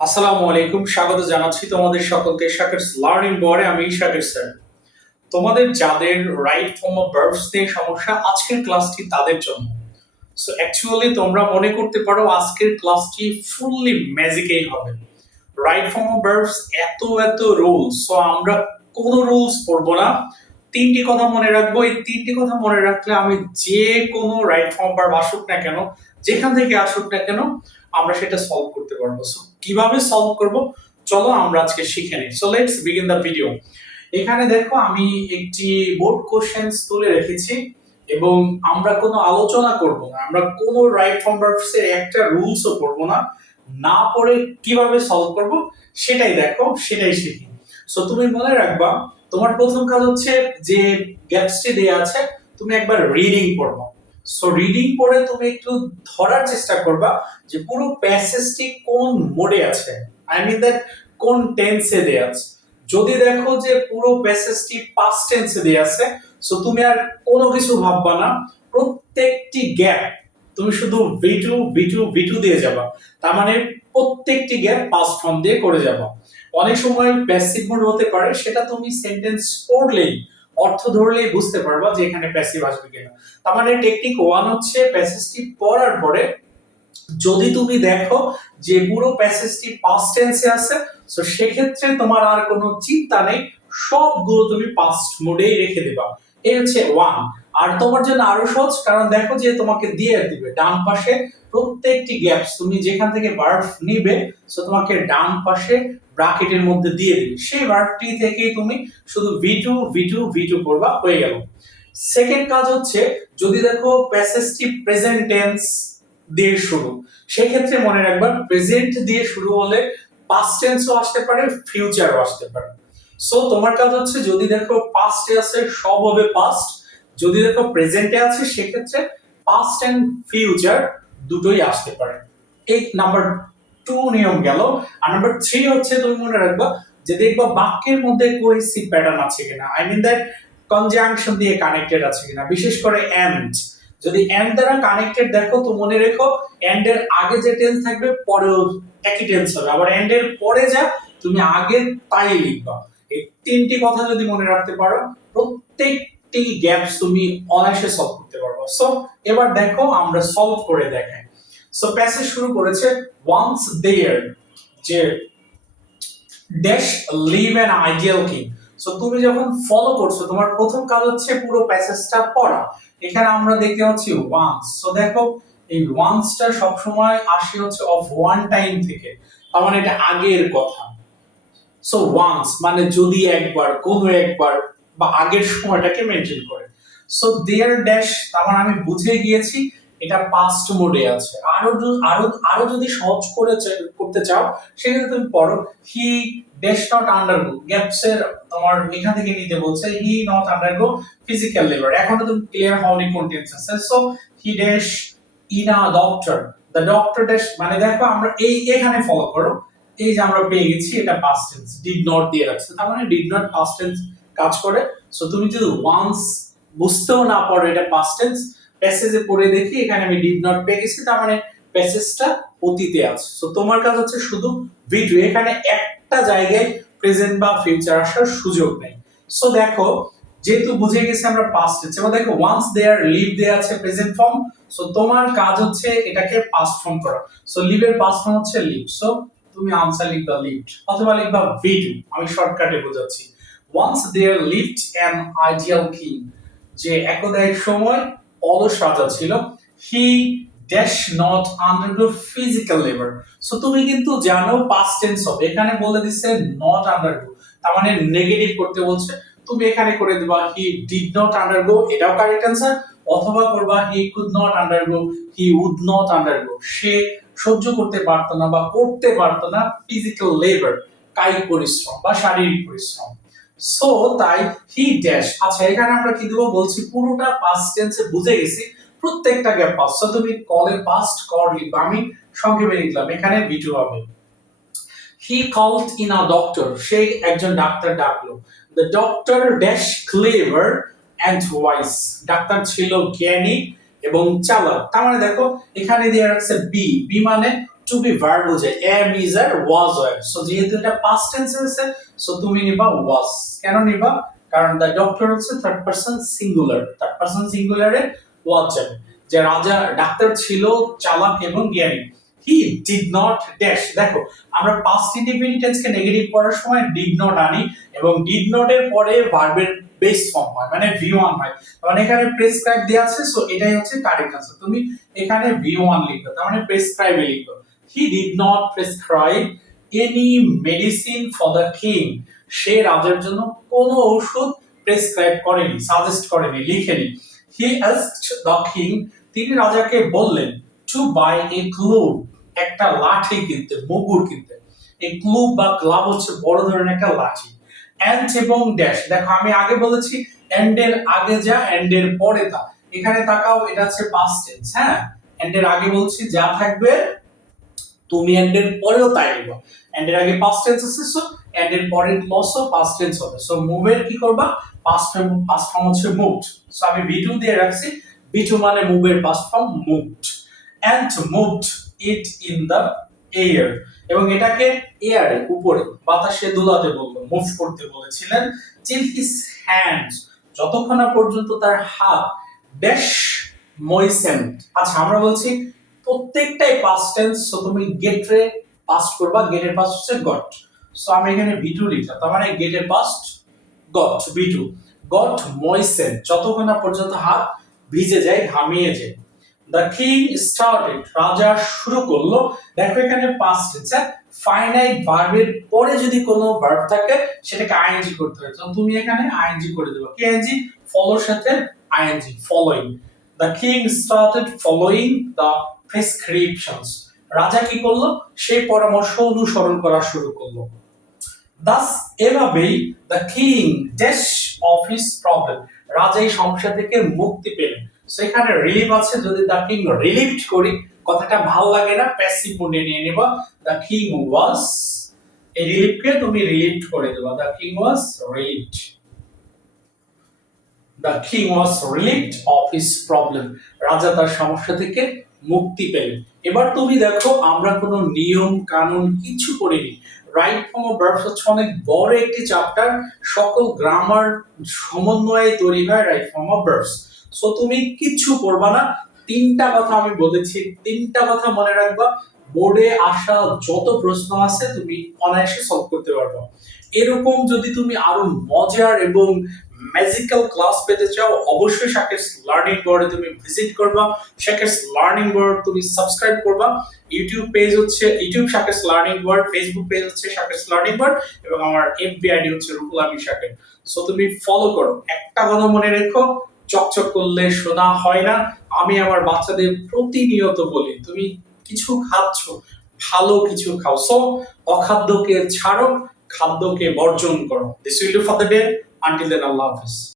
আসসালামু আলাইকুম, স্বাগত জানাচ্ছি তোমাদের সকলকে শাকের লার্নিং বোর্ডে আমি শাকের স্যার তোমাদের যাদের রাইট ফর্ম অফ ভার্বস নিয়ে সমস্যা, আজকের ক্লাসটি তাদের জন্য। সো অ্যাকচুয়ালি তোমরা মনে করতে পারো আজকের ক্লাসটি ফুললি ম্যাজিকেই হবে। রাইট ফর্ম অফ ভার্বস এত এত রুলস সো আমরা কোনো রুলস পড়ব না। তিনটি কথা মনে রাখব, এই তিনটি কথা মনে রাখলে আমি যে কোনো রাইট ফর্ম ভার্ব আসুক না কেন, যেখান থেকে আসুক না কেন, আমরা সেটা সলভ করতে পারব। সো কীভাবে সলভ করব? চলো আমরা আজকে শিখে নিই। So let's begin the video এখানে দেখো আমি একটি বোর্ড কোশ্চেন্স তুলে রেখেছি এবং আমরা কোনো আলোচনা করব না। আমরা কোনো রাইট ফর্ম ভার্বস এর একটা রুলসও পড়ব না। না পড়ে কীভাবে সলভ করব সেটাই দেখো, সেটাই শিখি। সো তুমি মনে রাখবা, তোমার প্রথম কাজ হচ্ছে যে গ্যাপসটি দেয়া আছে, তুমি একবার রিডিং পড়বা। সো রিডিং পড়ে তুমি একটু ধরার চেষ্টা করবা যে পুরো প্যাসেজটি কোন মোডে আছে? আই মিন দ্যাট কোন টেন্সে দেয়া আছে? যদি দেখো যে পুরো প্যাসেজটি পাস্ট টেন্সে দেয়া আছে সো তুমি আর কোনো কিছু ভাববা না। প্রত্যেকটি গ্যাপ তুমি শুধু V two V two V two দিয়ে যাবা। তার মানে প্রত্যেকটি গ্যাপ পাস্ট ফর্ম দিয়ে করে যাবা। অনেক সময় প্যাসিভ মোড হতে পারে, সেটা তুমি সেন্টেন্স পড়লেই অর্থ ধরলেই বুঝতে পারবা যে এখানে প্যাসিভ আসবে কিনা। তার মানে টেকনিক ওয়ান হচ্ছে প্যাসেজটি পড়ার পরে যদি তুমি দেখো যে পুরো প্যাসেজটি পাস্ট টেন্সে আছে সো সেক্ষেত্রে তোমার আর কোনো চিন্তা নেই, সবগুলো তুমি পাস্ট মোডেই রেখে দিবা। এই হচ্ছে ওয়ান আর তোমার জন্য আরও সহজ, কারণ দেখো যে তোমাকে দিয়ে দিবে, ডান পাশে প্রত্যেকটি গ্যাপস তুমি যেখান থেকে বার্ফ নিবে সো তোমাকে ডান পাশে ব্রাকেটের মধ্যে দিয়ে দিবে। সেই ভার্বটি থেকেই তুমি শুধু V two V two V two করবা, হয়ে গেল। সেকেন্ড কাজ হচ্ছে, যদি দেখো প্যাসেজটি প্রেজেন্ট টেন্স দিয়ে শুরু, সেক্ষেত্রে মনে রাখবা প্রেজেন্ট দিয়ে শুরু হলে পাস্ট টেন্সও আসতে পারে ফিউচারও আসতে পারে। সো তোমার কাজ হচ্ছে যদি দেখো পাস্টে আছে, সব হবে পাস্ট যদি দেখো প্রেজেন্টে আছে, সেক্ষেত্রে পাস্ট এন্ড ফিউচার দুটোই আসতে পারে। এই নাম্বার টু নিয়ম গেল। আর নাম্বার থ্রি হচ্ছে তুমি মনে রাখবা যে দেখবা বাক্যের মধ্যে কোহেসিভ প্যাটার্ন আছে কিনা। আই মিন দ্যাট কনজাংশন দিয়ে কানেক্টেড আছে কিনা। বিশেষ করে এন্ড যদি এন্ড দ্বারা কানেক্টেড দেখো তো মনে রেখো এন্ড এর আগে যে টেন্স থাকবে, পরেও একই টেন্স হবে। আবার এন্ড এর পরে যা, তুমি আগে তাই লিখবা। এই তিনটি কথা যদি মনে রাখতে পারো, প্রত্যেকটি গ্যাপস তুমি অনায়াসে সলভ করতে পারব। সো এবার দেখো আমরা সলভ করে দেখাই। সো প্যাসেজ শুরু করেছে ওয়ান্স দেয়ার যে dash live an ideal king so তুমি যখন ফলো করছ, তোমার প্রথম কাজ হচ্ছে পুরো প্যাসেজটা পড়া। এখানে আমরা দেখতে পাচ্ছি ওয়ান্স সো দেখো, এই ওয়ান্সটা সবসময় আসে হচ্ছে অফ ওয়ান টাইম থেকে। তার মানে এটা আগের কথা। সো ওয়ান্স মানে যদি একবার, কোনো একবার, বা আগের সময়টাকে মেনটেন করে। সো দেয়ার ড্যাশ তার মানে আমি বুঝে গিয়েছি এটা পাস্ট মোডে আছে। আরও আরও আরও যদি সহজ করে করতে চাও, সেক্ষেত্রে তুমি পড়ো he dash not undergo gaps এর তোমার এখান থেকে নিতে বলছে he not undergo physical labour এখনও তুমি ক্লিয়ার হওনি কোন টেন্স আছে। So he dash in a doctor the doctor dash মানে দেখো আমরা এই, এখানে ফলো করো। এই যে আমরা পেয়ে গেছি, এটা পাস্ট টেন্স ডিড নট দিয়ে রাখছে। তার মানে ডিড নট পাস্ট টেন্স কাজ করে। সো তুমি যদি ওয়ান্স বুঝতেও না পারো এটা পাস্ট টেন্স প্যাসেজে পড়ে দেখি, এখানে আমি ডিড নট পেয়ে গেছি, তার মানে প্যাসেজটা অতীতে আছে। সো তোমার কাজ হচ্ছে শুধু ভিডিও এখানে একটা জায়গায় প্রেজেন্ট বা ফিউচার আসার সুযোগ নেই। সো দেখো, যেহেতু বুঝে গেছি আমরা পাস্ট টেন্স এবার দেখো ওয়ান্স দেয়ার লিভ দেয়া আছে প্রেজেন্ট ফর্ম সো তোমার কাজ হচ্ছে এটাকে পাস্ট ফর্ম করা। সো লিভের পাস্ট ফর্ম হচ্ছে লিভ সো তুমি আনসার লিখবা লিভড অথবা লিখবা ভিডু আমি শর্টকাটে বোঝাচ্ছি। Once there lived an ideal king যে একদা এক সময় অলস রাজা ছিল। He dash not undergo physical labour so তুমি কিন্তু জানো পাস্ট টেন্স হবে এখানে বলে দিচ্ছে নট আন্ডারগো তার মানে নেগেটিভ করতে বলছে। তুমি এখানে করে দিবা হি ডিড নট আন্ডারগো এটাও কারেক্ট অ্যান্সার অথবা করবা he could not undergo he would not undergo সে সহ্য করতে পারতো না বা করতে পারতো না ফিজিক্যাল লেবার কায়িক পরিশ্রম বা শারীরিক পরিশ্রম। সো তাই হি ড্যাশ আচ্ছা এখানে আমরা কি দেবো? বলছি পুরোটা পাস্ট টেন্সে বুঝে গেছি। প্রত্যেকটা গ্যাপ পাস। সো তুমি কলের পাস্ট কর লিখবা। আমি সংক্ষেপে লিখলাম। এখানে বিটু হবে। He called in a doctor সেই একজন ডাক্তার ডাকলো। The doctor dash clever and wise doctor ছিল জ্ঞানী এবং চালাক। তার মানে দেখো, এখানে দিয়ে রাখছে বি বি মানে টু বি ভার্ব বোঝায় am is are was were so যেহেতু এটা পাস্ট টেন্স হয়েছে সো তুমি নিবা ওয়াজ কেন নিবা? কারণ দ্য ডক্টর হচ্ছে third person singular third person সিঙ্গুলারে was যাবে যে রাজা, ডাক্তার ছিল, চালাক এবং জ্ঞানী। হি ডিড নট ড্যাশ দেখো, আমরা পাস্ট ইন্ডিপেন্ডেন্ট টেন্সকে নেগেটিভ করার সময় ডিড নট আনি এবং ডিড নট এর পরে ভার্বের বেস ফর্ম হয় মানে ভি ওয়ান হয়। কারণ এখানে প্রেসক্রাইব দেওয়া আছে সো এটাই হচ্ছে কারেক্ট আনসার তুমি এখানে ভি ওয়ান লিখবে, তার মানে প্রেসক্রাইবে লিখবে। He did not prescribe any medicine for the king সে রাজার জন্য কোনো ওষুধ প্রেসক্রাইব করেনি সাজেস্ট করেনি, লিখেনি। হি আস্কড দ্য কিং তিনি রাজাকে বললেন টু বাই এ ক্লুব একটা লাঠি কিনতে, মুগুর কিনতে। এই ক্লুব বা ক্লাব হচ্ছে বড় ধরনের একটা লাঠি। অ্যান্ড এবং ড্যাশ দেখো আমি আগে বলেছি এন্ড এর আগে যা এন্ড এর পরে তা। এখানে তাকাও, এটা হচ্ছে পাস্ট টেন্স হ্যাঁ? এন্ড এর আগে বলছি, যা থাকবে তুমি এর পরেও তাই নিবা। এর আগে পাস্ট টেন্স আছে সো এন্ড এর পরে ক্লসও পাস্ট টেন্স হবে। সো মুভের কি করবা? পাস্ট পাস্ট ফর্ম হচ্ছে মুভড সো আমি বি টু দিয়ে রাখছি। বি টু মানে মুভের past form moved and moved it in the air এবং এটাকে এয়ারে উপরে, বাতাসে দোলাতে বলল মুভ করতে বলেছিলেন। টিল হিস হ্যান্ডস যতক্ষণ না পর্যন্ত তার হাত বেশ ময়সেন্ট আচ্ছা আমরা বলছি প্রত্যেকটাই পাস্ট টেন্স সো তুমি গেট রে পাস্ট করবা গেটের পাস্ট হচ্ছে গট সো আমি এখানে বি টু লিখলাম, তার মানে গেটের past got B two got ময়সেন্ট যতক্ষণ না পর্যন্ত হাত ভিজে যায়, ঘামিয়ে যায়। দ্য কিং স্টার্টেড রাজা শুরু করল। দেখো এখানে পাস্ট টেন্স ফাইনাইট ভার্বের পরে যদি কোনো ভার্ব থাকে, সেটাকে আইএনজি করতে হয় তো তুমি এখানে আইএনজি করে দেবো। কি আইএনজি ফলোর সাথে ING following the king started following the prescriptions রাজা কি করল? সেই পরামর্শ অনুসরণ করা শুরু করল। দাস এভাবেই the king dash of his problem রাজা এই সমস্যা থেকে মুক্তি পেলেন। সেখানে রিলিফ আছে যদি দ্য কিং রিলিফড করি, কথাটা ভালো লাগে না প্যাসিভ মোডে নিয়ে নেবা। দ্য কিং ওয়াজ এই রিলিফকে তুমি রিলিফড করে দেবা। The king was relieved the king was relieved of his problem রাজা তার সমস্যা থেকে মুক্তি পেলেন। এবার তুমি দেখো, আমরা কোনো নিয়ম, কানুন কিছু করিনি। রাইট ফর্ম অফ ভার্বস হচ্ছে অনেক বড় একটি চ্যাপ্টার সকল গ্রামার সমন্বয়ে তৈরি হয় right form of verbs so তুমি কিচ্ছু করবা না। তিনটা কথা আমি বলেছি, তিনটা কথা মনে রাখবা। বোর্ডে আসা যত প্রশ্ন আছে, তুমি অনায়াসে সলভ করতে পারবা। এরকম যদি তুমি আরও মজার এবং ম্যাজিক্যাল ক্লাস পেতে চাও, অবশ্যই শাকের লার্নিং বোর্ডে তুমি ভিজিট করবা। শাকের লার্নিং বোর্ড তুমি সাবস্ক্রাইব করবা। ইউটিউব পেজ হচ্ছে YouTube Shaker learning board Facebook page হচ্ছে শাকের লার্নিং বোর্ড এবং আমার এফবি আইডি হচ্ছে রুকুল আমি শাকের। সো তুমি ফলো করো। একটা কথা মনে রেখো, চকচক করলে শোনা হয় না। আমি আমার বাচ্চাদের প্রতিনিয়ত বলি, তুমি কিছু খাচ্ছ, ভালো কিছু খাও। সো অখাদ্যকে ছাড়ো, খাদ্যকে বর্জন করো। This will do for the day Until then, Allah Hafiz.